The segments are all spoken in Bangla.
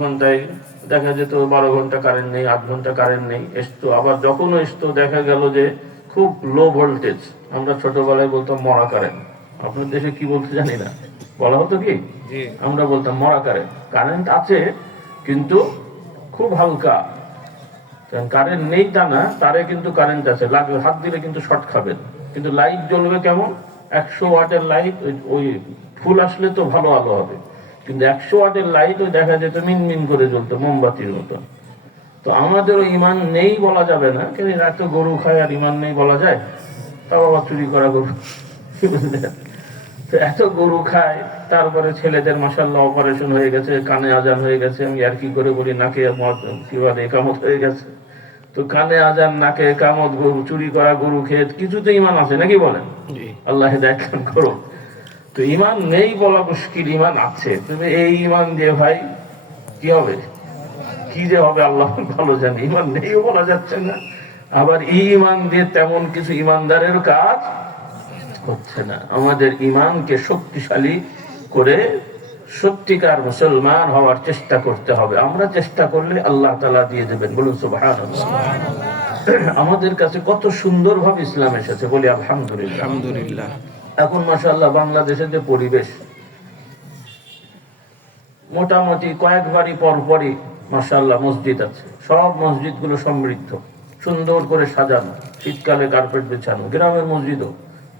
ঘন্টায় দেখা যেত 12 ঘন্টা কারেন্ট নেই, 8 ঘন্টা কারেন্ট নেই, এসতো আবার যখন এসতো দেখা গেল যে খুব লো ভোল্টেজ। আমরা ছোটবেলায় বলতাম মরা কারেন্ট। আপনার দেশে কি বলতে জানি না, বলা হতো কি? আমরা বলতাম মরা কারেন্ট। কারেন্ট আছে কিন্তু খুব হালকা, কারেন্ট নেই তা না, তারে কিন্তু কারেন্ট আছে, লাগবে হাত দিলে কিন্তু শর্ট খাবেন। কিন্তু লাইট জ্বলবে কেমন? 100 ওয়াটের লাইট, ওই ফুল আসলে তো ভালো আলো হবে, কিন্তু 100 ওয়াটের লাইট ওই দেখা যেত মিনমিন করে জ্বলতো, মোমবাতির মতো। তো আমাদেরও ইমান নেই বলা যাবে না, কেন এত গরু খায় আর ইমান নেই বলা যায়? তাও আবার চুরি করা গরু, তো এত গরু খায়। তারপরে ছেলেদের মাশাআল্লাহ অপারেশন হয়ে গেছে, কানে আজান হয়ে গেছে, আমি আর কি করে বলি, নাকে কি বলে একামত হয়ে গেছে। তো কানে আজান, নাকে একামত, গরু চুরি করা, গরু খেয়ে কিছুতে ইমান আছে নাকি বলেন? আল্লাহ হেদায়েত দান করুন। তো ইমান নেই বলা মুশকিল, ইমান আছে। তবে এই ইমান দিয়ে ভাই কি হবে, কি যে হবে আল্লাহ ভালো জানে। ইমান নেই বলা যাচ্ছে না, আবার এই ইমান দিয়ে তেমন কিছু ইমানদারের কাজ হচ্ছে না। আমাদের ইমানকে শক্তিশালী করে সত্যিকার মুসলমান হওয়ার চেষ্টা করতে হবে। আমরা চেষ্টা করলে আল্লাহ তাআলা দিয়ে দেবেন, বলুন সুবহানাল্লাহ। আমাদের কাছে কত সুন্দর ভাবে ইসলাম এসেছে, বলি আলহামদুলিল্লাহ। আলহামদুলিল্লাহ। এখন মাশাআল্লাহ বাংলাদেশের যে পরিবেশ, মোটামুটি কয়েক বাড়ি পর পরই মাশাআল্লাহ মসজিদ আছে। সব মসজিদগুলো সমৃদ্ধ, সুন্দর করে সাজানো, শীতকালে কার্পেট বিছানো। গ্রামের মসজিদও,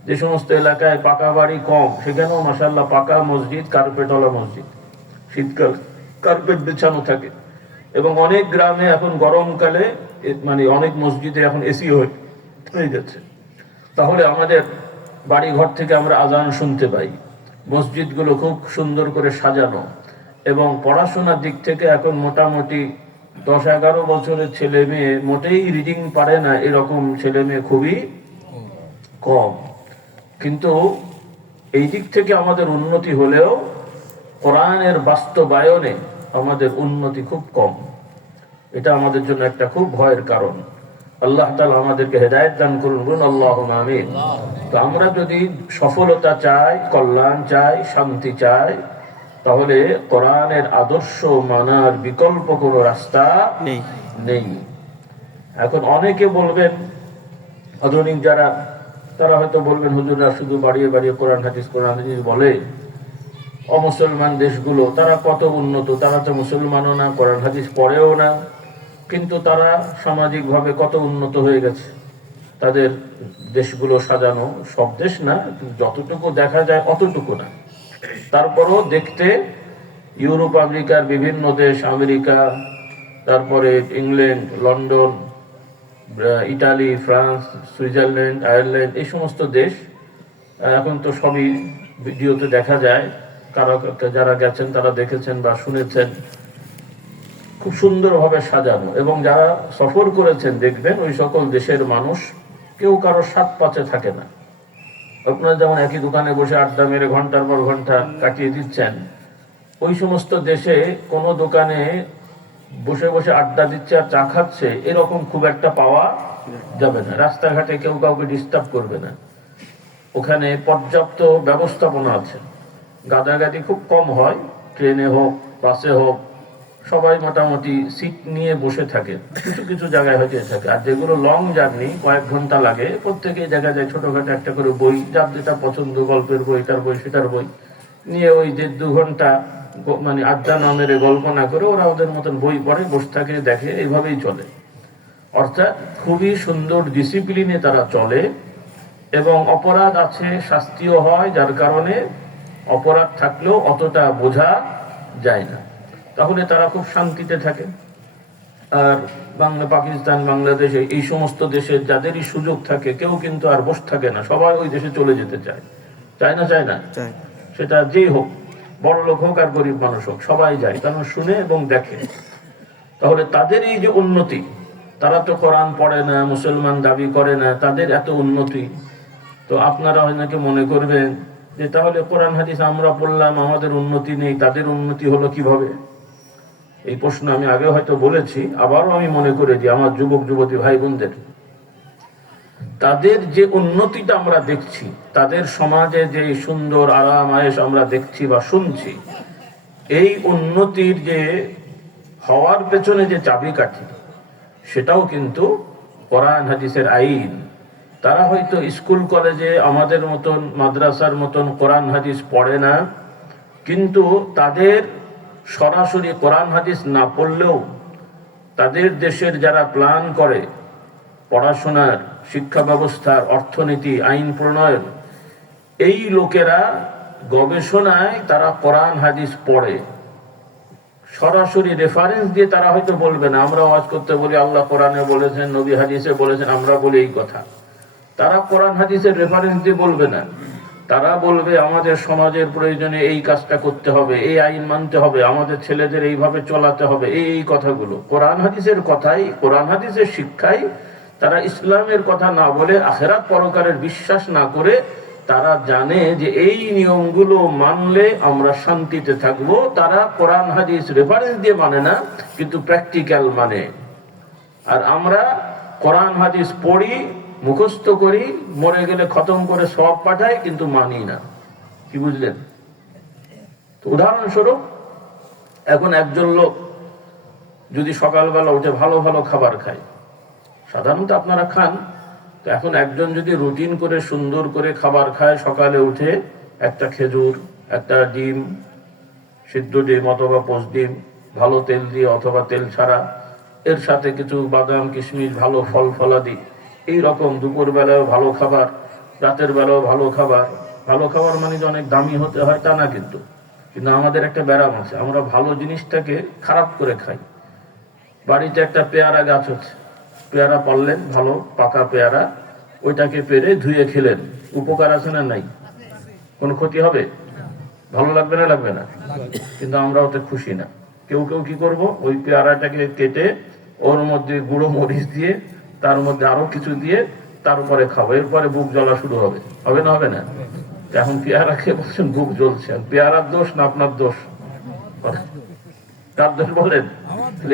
যে সমস্ত এলাকায় পাকা বাড়ি কম, সেখানেও মাশাআল্লাহ পাকা মসজিদ, কার্পেটওয়ালা মসজিদ, শীতকাল কার্পেট বিছানো থাকে। এবং অনেক গ্রামে এখন গরমকালে মানে অনেক মসজিদে এখন এসি হয়ে যাচ্ছে। তাহলে আমাদের বাড়ি ঘর থেকে আমরা আজান শুনতে পাই, মসজিদগুলো খুব সুন্দর করে সাজানো। এবং পড়াশোনার দিক থেকে এখন মোটামুটি 10-11 বছরের ছেলে মেয়ে মোটেই রিডিং পারে না, এরকম ছেলে মেয়ে খুবই কম। কিন্তু এই দিক থেকে আমাদের উন্নতি হলেও কোরআনের বাস্তবায়নে আমাদের উন্নতি খুব কম। এটা আমাদের জন্য একটা খুব ভয়ের কারণ। আল্লাহ তাআলা আমাদেরকে হেদায়েত দান করুন, বলুন আল্লাহুম্মা আমিন। তো আমরা যদি সফলতা চাই, কল্যাণ চাই, শান্তি চাই, তাহলে কোরআনের আদর্শ মানার বিকল্প কোনো রাস্তা নেই। এখন অনেকে বলবেন, আধুনিক যারা, তারা হয়তো বলবেন হুজুররা শুধু বাড়িয়ে বাড়িয়ে কোরআন হাদিস বলে। অমুসলমান দেশগুলো তারা কত উন্নত, তারা তো মুসলমানও না, কোরআন হাদিস পড়েও না, কিন্তু তারা সামাজিকভাবে কত উন্নত হয়ে গেছে। তাদের দেশগুলো সাজানো, সব দেশ না, যতটুকু দেখা যায় অতটুকু না। তারপরও দেখতে ইউরোপ, আমেরিকার বিভিন্ন দেশ, আমেরিকা, তারপরে England, London, Italy, France, Switzerland, Ireland, এই সমস্ত দেশ এখন তো সবই ভিডিওতে দেখা যায়। যারা গেছেন তারা দেখেছেন বা শুনেছেন, খুব সুন্দরভাবে সাজানো। এবং যারা সফর করেছেন দেখবেন ওই সকল দেশের মানুষ কেউ কারো সাত পাচে থাকে না। আপনারা যেমন একই দোকানে বসে আড্ডা মেরে ঘন্টার পর ঘন্টা কাটিয়ে দিচ্ছেন, ওই সমস্ত দেশে কোনো দোকানে বসে বসে আড্ডা দিচ্ছে আর চা খাচ্ছে এরকম খুব একটা পাওয়া যাবে না। রাস্তাঘাটে কেউ কাউকে ডিস্টার্ব করবে না, ওখানে পর্যাপ্ত ব্যবস্থাপনা আছে, গাদাগাদি খুব কম হয়। ট্রেনে হোক, বাসে হোক, সবাই মোটামুটি সিট নিয়ে বসে থাকে, কিছু কিছু জায়গায় হয়তো থাকে। আর যেগুলো লং জার্নি, কয়েক ঘন্টা লাগে, প্রত্যেকেই দেখা যায় ছোটখাটো একটা করে বই, যার যেটা পছন্দ, গল্পের বই, এটার বই, সেটার বই নিয়ে ওই 1.5-2 ঘন্টা মানে আড্ডা না মেরে, গল্প না করে ওরা ওদের মতন বই পড়ে, বসে থাকে, দেখে, এইভাবেই চলে। অর্থাৎ খুবই সুন্দর ডিসিপ্লিনে তারা চলে। এবং অপরাধ আছে, শাস্তিও হয়, যার কারণে অপরাধ থাকলেও অতটা বোঝা যায় না। তাহলে তারা খুব শান্তিতে থাকে। আর পাকিস্তান, বাংলাদেশ, এই সমস্ত দেশে যাদেরই সুযোগ থাকে, কেউ কিন্তু আর বসে থাকে না, সবাই ওই দেশে চলে যেতে চায়। চায় না? চায় না? সেটা যেই হোক, বড় লোক হোক আর গরিব মানুষ হোক, সবাই যায়, কারণ শুনে এবং দেখে। তাহলে তাদের এই যে উন্নতি, তারা তো কোরআন পড়ে না, মুসলমান দাবি করে না, তাদের এত উন্নতি। তো আপনারা হয়তো মনে করবেন যে তাহলে কোরআন হাদিস আমরা পড়লাম, আমাদের উন্নতি নেই, তাদের উন্নতি হলো কিভাবে? এই প্রশ্ন আমি আগে হয়তো বলেছি, আবারও আমি মনে করে দিই আমার যুবক যুবতী ভাই বোনদের, তাদের যে উন্নতিটা আমরা দেখছি, তাদের সমাজে যে সুন্দর আরাম আয়েশ আমরা দেখছি বা শুনছি, এই উন্নতির যে হওয়ার পেছনে যে চাবিকাঠি, সেটাও কিন্তু কোরআন হাদিসের আইন। তারা হয়তো স্কুল কলেজে আমাদের মতন মাদ্রাসার মতন কোরআন হাদিস পড়ে না, কিন্তু তাদের সরাসরি কোরআন হাদিস না পড়লেও তাদের দেশের যারা প্ল্যান করে পড়াশোনার, শিক্ষা ব্যবস্থার, অর্থনীতি, আইন প্রণয়ন, এই লোকেরা গবেষণায় তারা কোরআন হাদিস পড়ে। সরাসরি রেফারেন্স দিয়ে তারা হয়তো বলবে না, আমরা ওয়াজ করতে বলি আল্লাহ কোরআনে বলেছেন, নবী হাদিসে বলেছেন, আমরা বলি এই কথা। তারা কোরআন হাদিসের রেফারেন্স দিয়ে বলবে না, তারা বলবে আমাদের সমাজের প্রয়োজনে এই কাজটা করতে হবে, এই আইন মানতে হবে, আমাদের ছেলেদের এইভাবে চলাতে হবে, এই কথাগুলো কোরআন হাদিসের কথাই, কোরআন হাদিসের শিক্ষাই। তারা ইসলামের কথা না বলে, আখিরাত পরকালের বিশ্বাস না করে, তারা জানে যে এই নিয়মগুলো মানলে আমরা শান্তিতে থাকবো। তারা কোরআন হাদিস রেফারেন্স দিয়ে মানে না, কিন্তু প্র্যাকটিক্যাল মানে। আর আমরা কোরআন হাদিস পড়ি, মুখস্থ করি, মরে গেলে খতম করে সব পাঠাই, কিন্তু মানি না। কি বুঝলেন? তো উদাহরণস্বরূপ, এখন একজন লোক যদি সকালবেলা উঠে ভালো ভালো খাবার খায়, সাধারণত আপনারা খান, তো এখন একজন যদি রুটিন করে সুন্দর করে খাবার খায়, সকালে উঠে একটা খেজুর, একটা ডিম, সিদ্ধ ডিম অথবা পোস্ট ডিম, ভালো তেল দিয়ে অথবা তেল ছাড়া, এর সাথে কিছু বাদাম, কিশমিশ, ভালো ফল ফলাদি, এইরকম দুপুরবেলাও ভালো খাবার, রাতের বেলাও ভালো খাবার। ভালো খাবার মানে যে অনেক দামি হতে হয় তা না, কিন্তু আমাদের একটা ব্যারাম আছে, আমরা ভালো জিনিসটাকে খারাপ করে খাই। বাড়িতে একটা পেয়ারা গাছ হচ্ছে, পেয়ারা পারলেন, ভালো পাকা পেয়ারা, ওইটাকে পেরে ধুয়ে খেলেন, উপকার আছে না নাই? কোনো ক্ষতি হবে? ভালো লাগবে না? লাগবে না। কিন্তু আমরা ওতে খুশি না। কেউ কেউ কি করব, ওই পেয়ারাটাকে কেটে ওর মধ্যে গুঁড়ো মরিচ দিয়ে, তার মধ্যে আরো কিছু দিয়ে তার উপরে খাবো, এরপরে বুক জ্বলা শুরু হবে। হবে না? হবে না? এখন পেয়ারা খেয়ে বলছেন বুক জ্বলছে, পেয়ারার দোষ না আপনার দোষ? তার দোষ বলেন?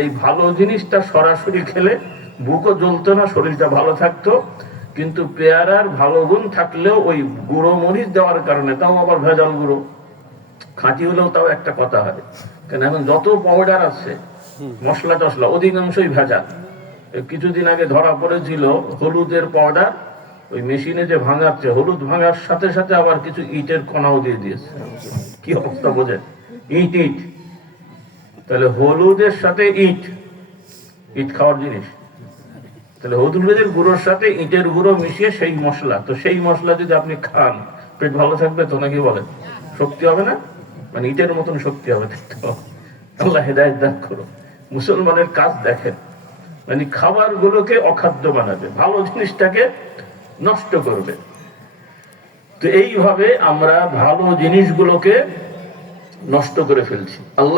এই ভালো জিনিসটা সরাসরি খেলে বুকও জ্বলতো না, শরীরটা ভালো থাকতো। কিন্তু পেয়ারার ভালো গুণ থাকলেও ওই গুঁড়ো মরিচ দেওয়ার কারণে, তাও আবার ভেজাল গুঁড়ো, খাঁটি হলেও তাও একটা কথা হয়। কেন এখন যত পাউডার আছে, মশলা টসলা, অধিকাংশই ভেজাল। কিছুদিন আগে ধরা পড়েছিল হলুদের পাউডার, ওই মেশিনে যে ভাঙাচ্ছে, হলুদ ভাঙার সাথে সাথে আবার কিছু ইটের কণাও দিয়ে দিয়েছে। কি অবস্থা বোঝেন? ইট ইট, তাহলে হলুদের সাথে ইট, ইট খাওয়ার জিনিস, তাহলে হলুদের গুঁড়োর সাথে ইটের গুঁড়ো মিশিয়ে সেই মশলা, তো সেই মশলা যদি আপনি খান, পেট ভালো থাকবে তো নাকি বলেন? শক্তি হবে না? মানে ইটের মতন শক্তি হবে। আল্লাহ হেদায়েত দান করো। মুসলমানের কাজ দেখেন, মানে খাবার গুলোকে অখাদ্য বানাবে, ভালো জিনিসটাকে নষ্ট করবে। তো এইভাবে আমরা ভালো জিনিসগুলোকে নষ্ট করে ফেলছি। আল্লাহ